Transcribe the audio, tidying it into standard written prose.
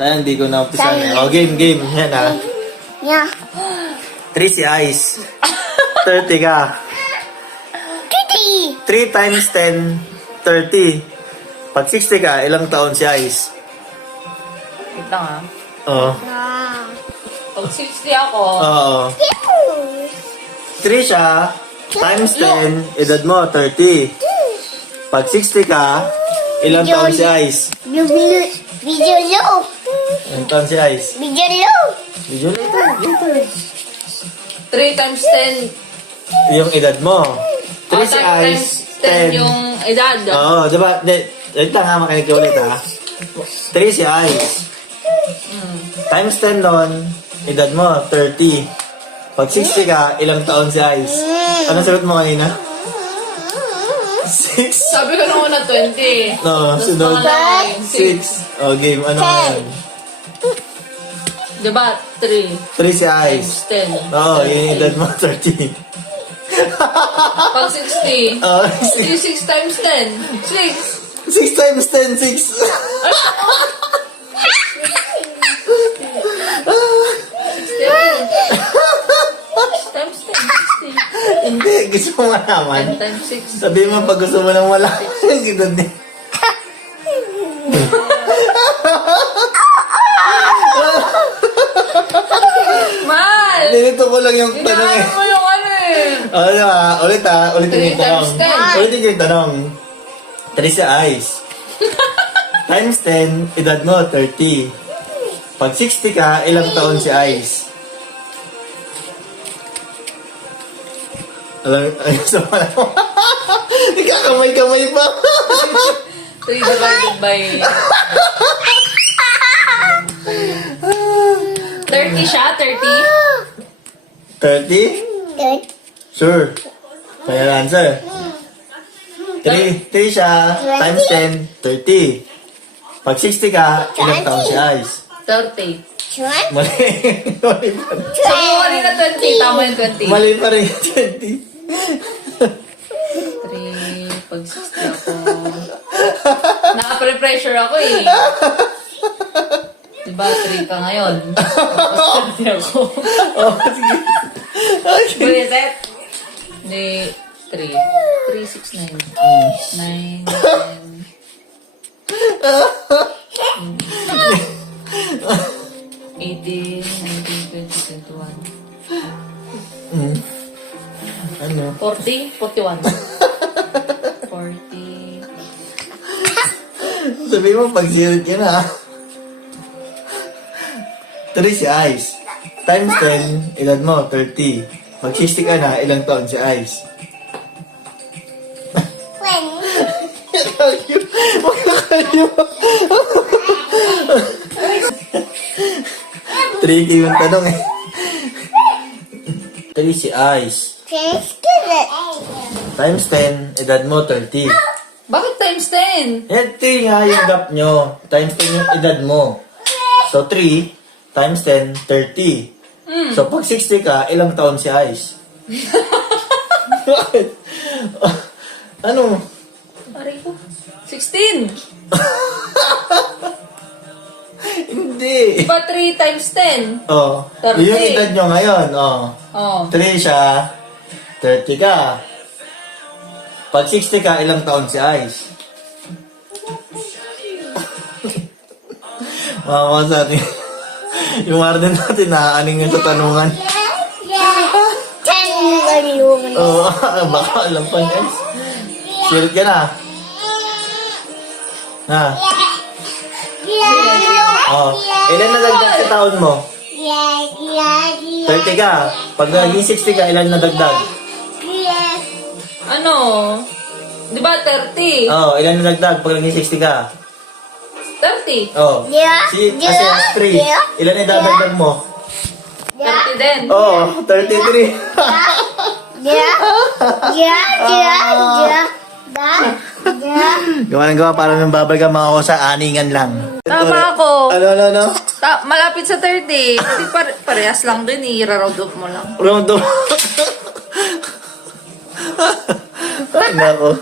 Ayan, hindi ko na-umpisan eh. O, game. Yan ha. Yeah. 3 si Ice. 30 ka. 30. 3 times 10, 30. Pag 60 ka, ilang taon si Ice? Wait lang ha. Oo. Pag 60 ako, Oo. 3 siya, times 10, edad mo, 30. Pag 60 ka, ilang taon si Ice? Video low. Ilang taon si Ice? Video low. Video later. 3 times 10. Yung edad mo. 3 si times Ice, 10 10. yung edad. Oo, diba? Wait lang ha, makinig ka ulit ha. 3 si Ice. Times 10 nun, edad mo, 30. Pag 60 ka, ilang taon si Ice? Anong sagot mo kanina? 6. Sabi ko nung una 20. No, sunod. pangalan, 6. O, game. Ano yan? Diba? 3 3 si Ice. times 10. Oo, yung edad mo, 30. Pag 60. Oo, 6 times 10. 6. 6 times 10, 6. Times 10, 60. Hindi, gusto mo malaman. 10 times 6. Sabihin mo pag gusto mo lang wala. Gano'n din. Mahal! Nilito ko lang yung tanong eh. Inaano mo yung ano eh. Ano ha? Ulit ha? Ulitin ko 3 yung tanong. times 10. Ulitin ko yung tanong. 3 si Ice. Times 10, edad mo, 30. Pag 60 ka, ilang taon si Ice? Alam, ayun sa pala mo. Ikakamay-kamay pa. 3 divided by... 30 siya? 30? 30? Sure. Final answer. 3 siya, times 10, 30. Pag 60 ka, ilang taon si Ice? 30. Mali. Mali pa rin. So, mali na 20. Tama yung 20. Mali pa rin 20. 3, pag 60 ako. Naka-pressure ako eh. Diba, 3 ka ngayon. Tapos 30 ako. Oh, sige. Okay. Bulitet. Hindi, 3. 3, 6, 9. 9, 10. 18, 19, 20, 21. Ano? 40, 41. 40. Sabi mo, pag sirit ka na. 3 si Ice. Times 10, edad mo, 30. Pag 60 ka na, ilang taon si Ice? Tricky yung tanong eh. 3 si Ice. Times 10, edad mo, 30. Bakit times 10? Eh, 3 nga yung gap nyo. Times 10 yung edad mo. So, 3 times 10, 30. So, pag 60 ka, ilang taon si Ice? Bakit? Ano? Aray ko. 16. Hindi. Diba 3 times 10? Oh, 30. yung edad nyo ngayon, oh. Oh. 3 siya, 30 ka. Pag 60 ka, ilang taon si Ice? Mama sa atin. Yung warden natin, naaaning sa tanungan. Oo, baka alam pa niya. Sirit ka na. Ha? Oh, ilan nadagdag sa taon mo? 30 ka. Pag naging 60 ka, ilan nadagdag? Ano? Diba 30? Oh, ilan nadagdag pag naging 60 ka? 30. Oh. Kasi 3. Ilan idadagdag mo? 30 din. Oh, 33. Gawa ng gawa para nang babalikan mga ko sa Aningan lang. Tama ako. Ano? Malapit sa 30. Kasi parehas lang din. I-round up mo lang. Round up. Ay, nako.